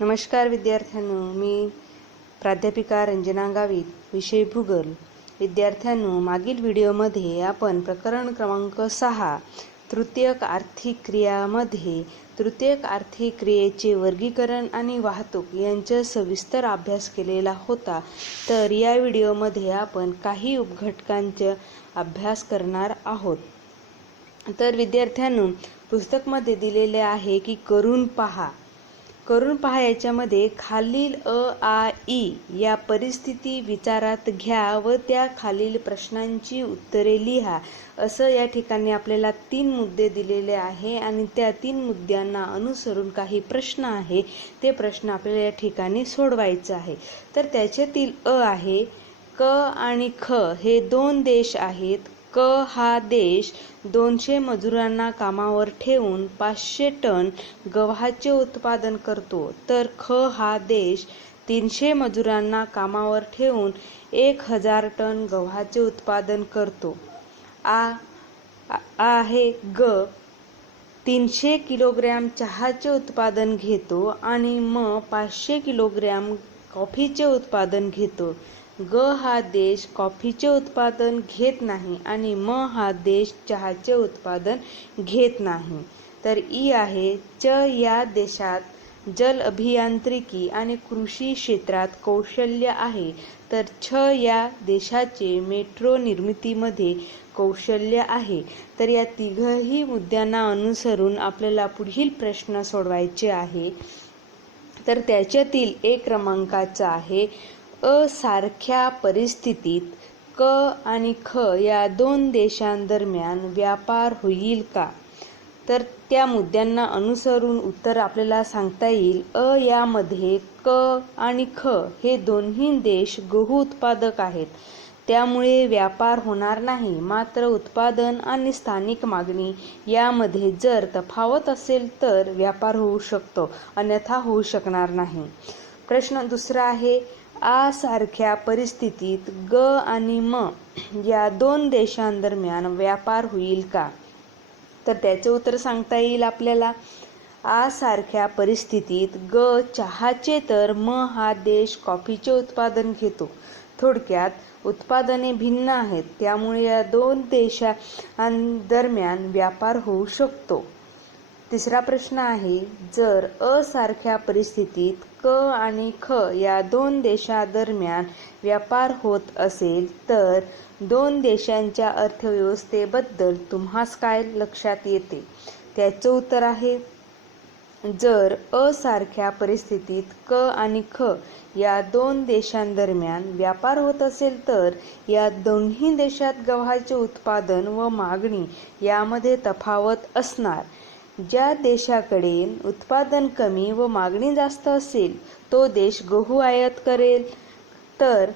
नमस्कार विद्यार्थ्यांनो, मी प्राध्यापिका रंजना गावित, विषय भूगोल. विद्यार्थ्यांनो, मागील व्हिडिओमध्ये आपण प्रकरण क्रमांक 6 तृतीयक आर्थिक क्रियामध्ये तृतीयक आर्थिक क्रियेचे वर्गीकरण आणि वाहतूक यांचा सविस्तर अभ्यास केलेला होता. तर या व्हिडिओमध्ये आपण काही उपघटकांचा अभ्यास करणार आहोत. तर विद्यार्थ्यांनो, पुस्तकमध्ये दिलेले आहे की करून पहा याच्यामध्ये खालील अ आ इ या परिस्थिती विचारात घ्या व त्या खालील प्रश्नांची उत्तरे लिहा, असं या ठिकाणी आपल्याला 3 मुद्दे दिलेले आहे आणि त्या 3 मुद्द्यांना अनुसरून काही प्रश्न आहे. ते प्रश्न आपल्याला या ठिकाणी सोडवायचे आहे. तर त्याच्यातील अ आहे, क आणि ख हे 2 देश आहेत. क हा देश 200 मजुरांना कामावर ठेवून 500 टन गव्हाचे उत्पादन करतो, तर ख हा देश 300 मजुरांना कामावर ठेवून 1000 टन गव्हाचे उत्पादन करतो. आ आहे ग 300 किलोग्रॅम चहाचे उत्पादन घेतो आणि म 500 किलोग्रॅम कॉफीचे उत्पादन घेतो. ग हा देश कॉफीचे उत्पादन घेत नाही आणि म हा देश चहाचे उत्पादन घेत नाही. तर ई आहे, च या देशात जल अभियांत्रिकी आणि कृषी क्षेत्रात कौशल्य आहे, तर छ या देशाचे मेट्रो निर्मितीमध्ये कौशल्य आहे. तर या तिघही मुद्द्यांना अनुसरून आपल्याला पुढील प्रश्न सोडवायचे आहे. तर त्याच्यातील 1 क्रमांकाचा आहे, अ सारख्या परिस्थितीत क आणि ख या 2 देशांदरम्यान व्यापार होईल का? तर त्या मुद्द्यांना अनुसरून उत्तर आपल्याला सांगता येईल. अ यामध्ये क आणि ख हे दोन्ही देश गहू उत्पादक आहेत, त्यामुळे व्यापार होणार नाही. मात्र उत्पादन आणि स्थानिक मागणी यामध्ये जर तफावत असेल तर व्यापार होऊ शकतो, अन्यथा होऊ शकणार नाही. प्रश्न दुसरा आहे, आ सारख्या परिस्थितीत ग आणि म या 2 देशांदरम्यान व्यापार होईल का? तर त्याचे उत्तर सांगता येईल आपल्याला. आ सारख्या परिस्थितीत ग चहाचे तर म हा देश कॉफीचे उत्पादन घेतो. थोडक्यात उत्पादने भिन्न आहेत, त्यामुळे या 2 देशांदरम्यान व्यापार होऊ शकतो. तिसरा प्रश्न आहे, जर अ सारख्या परिस्थितीत क आणि ख या 2 देशांदरम्यान व्यापार होत असेल तर 2 देशांच्या अर्थव्यवस्थेबद्दल तुम्हास काय लक्षात येते? त्याचे उत्तर आहे, जर अ सारख्या परिस्थितीत क आणि ख या 2 देशांदरम्यान व्यापार होत असेल तर या दोन्ही देशात गव्हाचे उत्पादन व मागणी यामध्ये तफावत असणार. ज्या देशाकडे उत्पादन कमी व मागणी जास्त असेल तो देश गहू आयात करेल, तर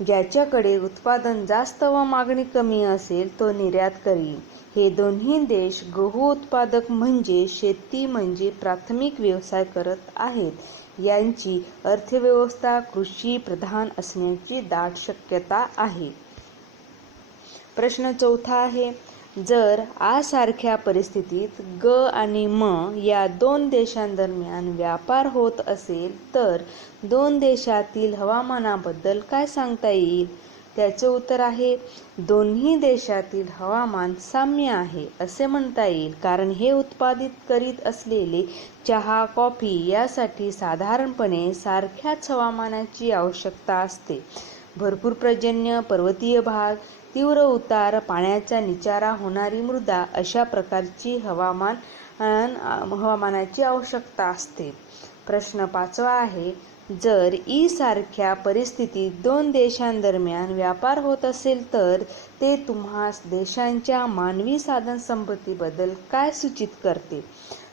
ज्याच्याकडे उत्पादन जास्त व मागणी कमी असेल तो निर्यात करेल. हे दोन्ही देश गहू उत्पादक म्हणजे शेती म्हणजे प्राथमिक व्यवसाय करत आहेत. यांची अर्थव्यवस्था कृषी प्रधान असण्याची दाट शक्यता आहे. प्रश्न चौथा आहे, जर आ सारख्या परिस्थितीत ग आणि म या 2 देशांदरम्यान व्यापार होत असेल तर 2 देशातील हवामानाबद्दल काय सांगता येईल? त्याचे उत्तर आहे, दोन्ही देशातील हवामान साम्य आहे असे म्हणता येईल, कारण हे उत्पादित करीत असलेले चहा, कॉफी यासाठी साधारणपणे सारख्याच हवामानाची आवश्यकता असते. भरपूर पर्जन्य, पर्वतीय भाग, तीव्र उतार, पाण्याचा निचारा होणारी मृदा अशा प्रकारची हवामानाची आवश्यकता असते. प्रश्न 5वा आहे, जर ई सारख्या परिस्थितीत 2 देशांदरम्यान व्यापार होत असेल तर ते तुम्हास देशांच्या मानवी साधनसंपत्तीबद्दल काय सूचित करते?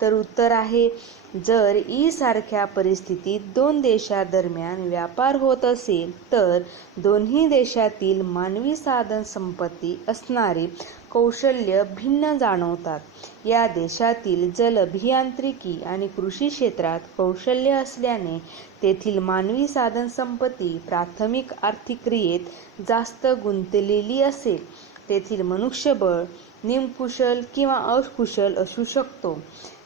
तर उत्तर आहे, जर ई सारख्या परिस्थितीत 2 देशांदरम्यान व्यापार होत असेल तर दोन्ही देशातील मानवी साधनसंपत्ती असणारे कौशल्य भिन्न जाणवतात. या देशातील जल अभियांत्रिकी आणि कृषी क्षेत्रात कौशल्य असल्याने तेथील मानवी साधनसंपत्ती प्राथमिक आर्थिक क्रियेत जास्त गुंतलेली असेल. तेथील मनुष्यबळ निमकुशल किंवा अकुशल असू शकतो.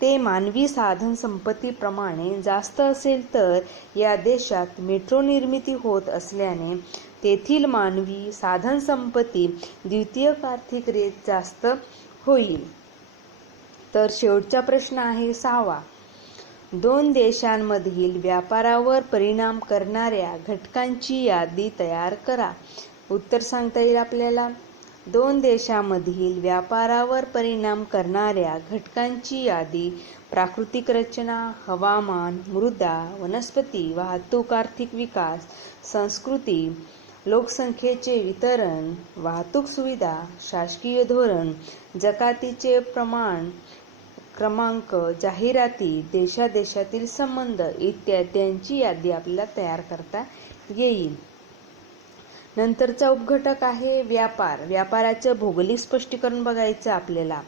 ते मानवी साधन संपत्तीप्रमाणे जास्त असेल तर या देशात मेट्रो निर्मिती होत असल्याने तेथील मानवी साधन संपत्ती द्वितीयक आर्थिक रेट जास्त होईल. तर शेवटचा प्रश्न आहे 6वा. दोन देशांमधील व्यापारावर परिणाम करणाऱ्या घटकांची यादी तयार करा. उत्तर सांगता येईल आपल्याला. दोन देशांमधील व्यापारावर परिणाम करणाऱ्या घटकांची यादी प्राकृतिक रचना, हवामान, मृदा, वनस्पती, वाहतूक, आर्थिक विकास, संस्कृती, लोकसंख्येचे वितरण, वाहतूक सुविधा, शासकीय धोरण, जकातीचे प्रमाण, क्रमांक, जाहिराती, देशादेशातील संबंध इत्यादींची यादी आपल्याला तयार करता येईल. नंतरचा उपघटक आहे व्यापार. व्यापाराचं भौगोलिक स्पष्टीकरण बघायचं आपल्याला.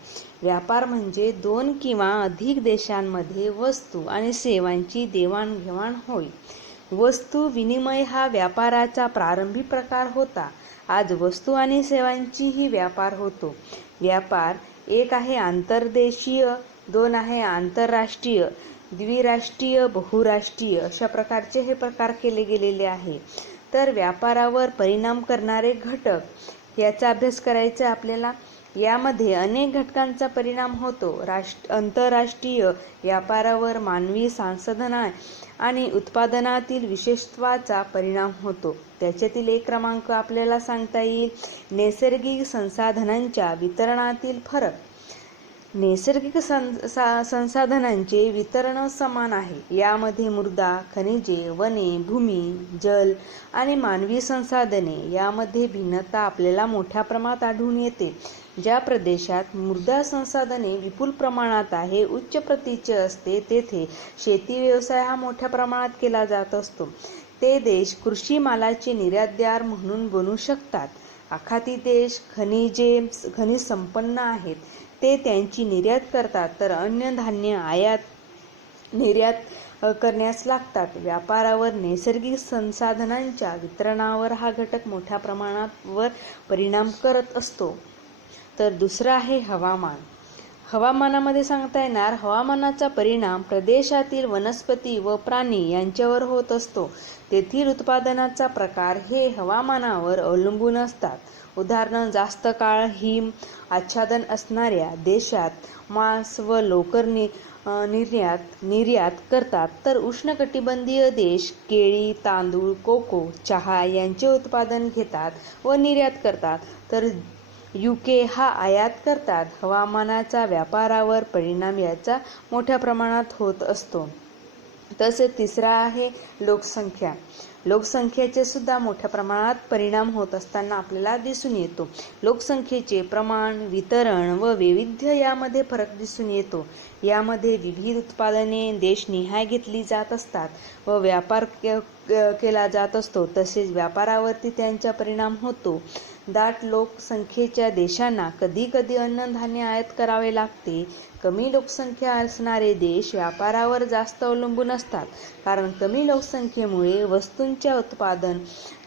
व्यापार म्हणजे दोन किंवा अधिक देशांमध्ये वस्तू आणि सेवांची देवाणघेवाण होय. वस्तू विनिमय हा व्यापाराचा प्रारंभी प्रकार होता. आज वस्तू आणि सेवांचीही व्यापार होतो. व्यापार एक आहे आंतरदेशीय, दोन आहे आंतरराष्ट्रीय, द्विराष्ट्रीय, बहुराष्ट्रीय अशा प्रकारचे हे प्रकार केले गेलेले आहे. तर व्यापारावर परिणाम करणारे घटक याचा अभ्यास करायचा आपल्याला. यामध्ये अनेक घटकांचा परिणाम होतो. आंतरराष्ट्रीय व्यापारावर मानवी संसाधना आणि उत्पादनातील विशेषत्वाचा परिणाम होतो. त्याच्यातील एक क्रमांक आपल्याला सांगता येईल नैसर्गिक संसाधनांच्या वितरणातील फरक. नैसर्गिक संसाधनांचे वितरण समान आहे. यामध्ये मृदा, खनिजे, वने, भूमी, जल आणि मानवी संसाधने यामध्ये भिन्नता आपल्याला मोठ्या प्रमाणात आढळून येते. ज्या प्रदेशात मृदा संसाधने विपुल प्रमाणात आहे, उच्च प्रतीचे असते, तेथे शेती व्यवसाय हा मोठ्या प्रमाणात केला जात असतो. ते देश कृषी मालाचे निर्यातदार म्हणून बनू शकतात. आखाती देश खनिज संपन्न आहेत, ते त्यांची निर्यात करतात, तर अन्य धान्य आयात निर्यात करण्यास लागतात. व्यापारावर नैसर्गिक संसाधनांच्या वितरणावर हा घटक मोठ्या प्रमाणावर परिणाम करत असतो. तर दुसरं आहे हवामान. हवामानामध्ये सांगता येणार हवामानाचा परिणाम प्रदेशातील वनस्पती व प्राणी यांच्यावर होत असतो. तेथील उत्पादनाचा प्रकार हे हवामानावर अवलंबून असतात. उदाहरण, जास्त काळ हिम आच्छादन असणाऱ्या देशात मांस व लोकर निर्यात करतात, तर उष्णकटिबंधीय देश केळी, तांदूळ, कोको, चहा यांचे उत्पादन घेतात व निर्यात करतात, तर UK हा आयात करतात. हवामानाचा व्यापारावर परिणाम याचा मोठ्या प्रमाणात होत असतो. तसेच तिसरा आहे लोकसंख्या. लोकसंख्येचे सुद्धा मोठ्या प्रमाणात परिणाम होत असताना आपल्याला दिसून येतो. लोकसंख्येचे प्रमाण, वितरण व वैविध्य यामध्ये फरक दिसून येतो. यामध्ये विविध उत्पादने देशनिहाय घेतली जात असतात व व्यापार केला जात असतो. तसेच व्यापारावरती त्यांचा परिणाम होतो. दाट लोकसंख्येच्या देशांना कधीकधी अन्नधान्य आयात करावे लागते. कमी लोकसंख्या असणारे देश व्यापारावर जास्त अवलंबून असतात, कारण कमी लोकसंख्येमुळे वस्तूंच्या उत्पादन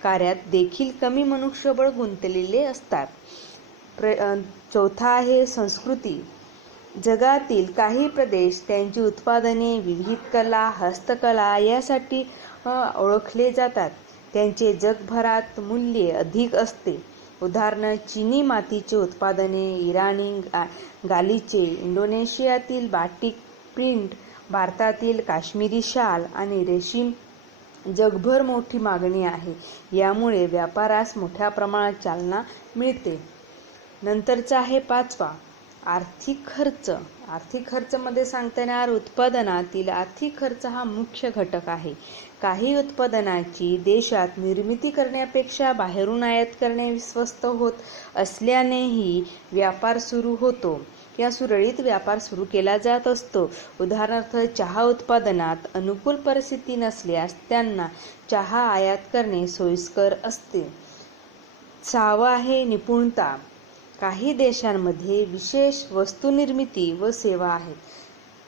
कार्यात देखील कमी मनुष्यबळ गुंतलेले असतात. चौथा आहे संस्कृती. जगातील काही प्रदेश त्यांची उत्पादने, विविध कला, हस्तकला यासाठी ओळखले जातात. त्यांचे जगभरात मूल्य अधिक असते. उदाहरण, चीनी मातीचे उत्पादने, इराणी गालिचे, इंडोनेशियातील बाटिक प्रिंट, भारतातील काश्मीरी शाल आणि रेशीम जगभर मोठी मागणी आहे. यामुळे व्यापारास मोठ्या प्रमाणात चालना मिळते. नंतरचा आहे 5वा आर्थिक खर्च. आर्थिक खर्चामध्ये सांगता येणार उत्पादनातील आर्थिक खर्च हा मुख्य घटक आहे. काही उत्पादनाची देशात निर्मिती करण्यापेक्षा बाहेरून आयात करणे स्वस्त होत असल्यानेही व्यापार सुरू होतो किंवा सुरळीत व्यापार सुरू केला जात असतो. उदाहरणार्थ, चहा उत्पादनात अनुकूल परिस्थिती नसल्यास त्यांना चहा आयात करणे सोयीस्कर असते. 6वा आहे निपुणता. काही देशांमध्ये विशेष वस्तुनिर्मिती व सेवा आहेत.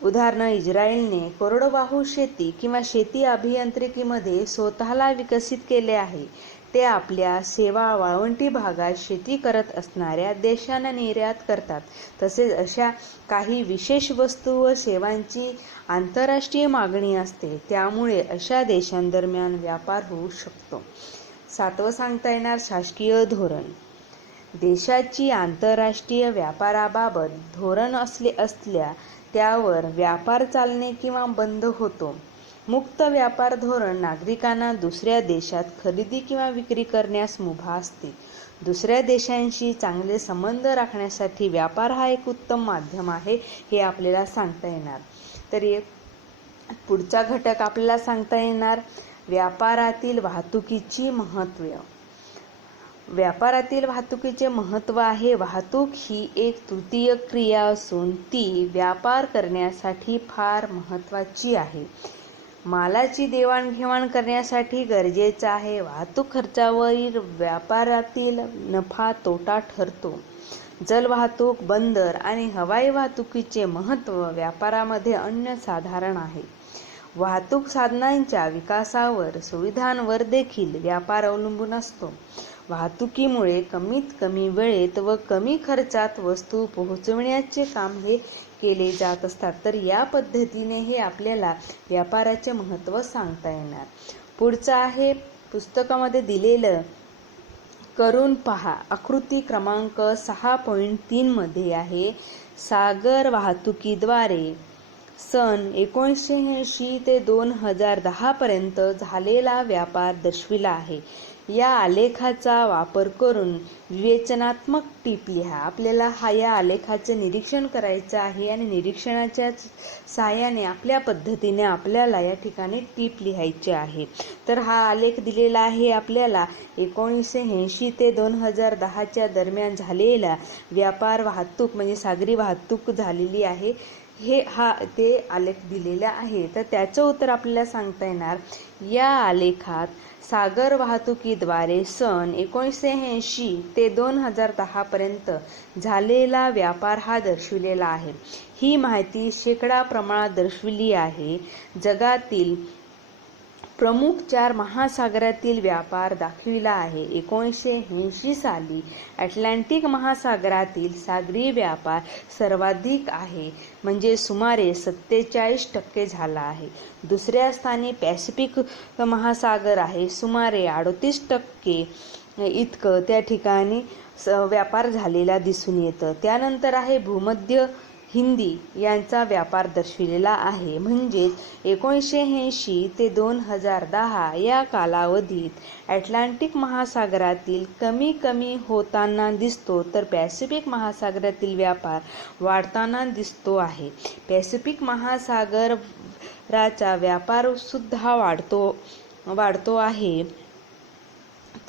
उदाहरण, इस्रायलने कोरडवाहू शेती किंवा शेती अभियांत्रिकीमध्ये स्वतःला विकसित केले आहे. ते आपल्या सेवा वाळवंटी भागात शेती करत असणाऱ्या देशांना निर्यात करतात. तसेच अशा काही विशेष वस्तू व सेवांची आंतरराष्ट्रीय मागणी असते, त्यामुळे अशा देशांदरम्यान व्यापार होऊ शकतो. 7वं सांगता येणार शासकीय धोरण. देशाची आंतरराष्ट्रीय व्यापाराबाबत धोरण असल्या त्यावर व्यापार चालणे किंवा बंद होतो. मुक्त व्यापार धोरण नागरिकांना दुसऱ्या देशात खरेदी किंवा विक्री करण्यास मुभा असते. दुसऱ्या देशांशी चांगले संबंध राखण्यासाठी व्यापार हा एक उत्तम माध्यम आहे, हे आपल्याला सांगता येणार. तर पुढचा घटक आपल्याला सांगता येणार व्यापारातील वाहतुकीची महत्त्व. व्यापारातील वाहतुकीचे महत्त्व आहे. वाहतूक ही एक तृतीय क्रिया असून ती व्यापार करण्यासाठी फार महत्त्वाची आहे. मालाची देवाणघेवाण करण्यासाठी गरजेचं आहे. वाहतूक खर्चावरील व्यापारातील नफा तोटा ठरतो. जलवाहतूक, बंदर आणि हवाई वाहतुकीचे महत्त्व व्यापारामध्ये अनन्यसाधारण आहे. वाहतूक साधनांच्या विकासावर, सुविधांवर देखील व्यापार अवलंबून असतो. वाहतुकीमुळे कमीत कमी वेळेत व कमी खर्चात वस्तू पोहोचविण्याचे काम हे केले जात असतात. तर या पद्धतीने हे आपल्याला व्यापाराचे महत्त्व सांगता येणार. पुढचं आहे पुस्तकामध्ये दिलेलं करून पहा. आकृती क्रमांक 6.3 मध्ये आहे सागर वाहतुकीद्वारे सन 1980 ते 2010 पर्यंत झालेला व्यापार दर्शविला आहे. या आलेखाचा वापर करून विवेचनात्मक टीप लिहा. आपल्याला या आलेखाचे निरीक्षण करायचं आहे आणि निरीक्षणाच्या सहाय्याने आपल्या पद्धतीने आपल्याला या ठिकाणी टीप लिहायची आहे. तर हा आलेख दिलेला आहे आपल्याला 1980 ते 2010 दरम्यान झालेला व्यापार वाहतूक म्हणजे सागरी वाहतूक झालेली आहे, ते आलेख दिलेला आहे. तर त्याचं उत्तर आपल्याला सांगता येणार या आलेखात सागर वाहतुकीद्वारे सन 1980 ते 2010 पर्यंत झालेला व्यापार हा दर्शविलेला आहे. ही माहिती शेकडा प्रमाणात दर्शविली आहे. जगातील प्रमुख 4 महासागरातील व्यापार दाखविला आहे. 1980 साली अटलांटिक महासागरातील सागरी व्यापार सर्वाधिक आहे, म्हणजे सुमारे 47% झाला आहे. दुसऱ्या स्थानी पॅसिफिक महासागर आहे, सुमारे 38% इतकं त्या ठिकाणी व्यापार झालेला दिसून येतं. त्यानंतर आहे भूमध्य हिंदी यांचा व्यापार दर्शविलेला आहे. म्हणजेच 1980 ते 2010 या कालावधीत अटलांटिक महासागरातील कमी होताना दिसतो, तर पॅसिफिक महासागरातील व्यापार वाढताना दिसतो आहे. पॅसिफिक महासागराचा व्यापार सुद्धा वाढतो आहे.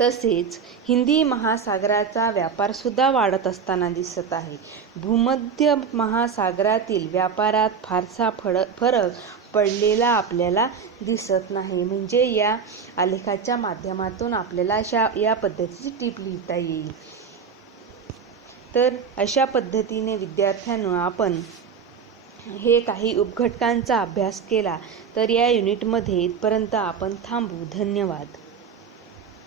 तसेच हिंदी महासागराचा व्यापार सुद्धा वाढत असताना दिसत आहे. भूमध्य महासागरातील व्यापारात फारसा फरक पडलेला आपल्याला दिसत नाही. म्हणजे या आलेखाच्या माध्यमातून आपल्याला या पद्धतीची टीप लिहिता येईल. तर अशा पद्धतीने विद्यार्थ्यांनो आपण हे काही उपघटकांचा अभ्यास केला. तर या युनिटमध्ये इथपर्यंत आपण थांबू. धन्यवाद.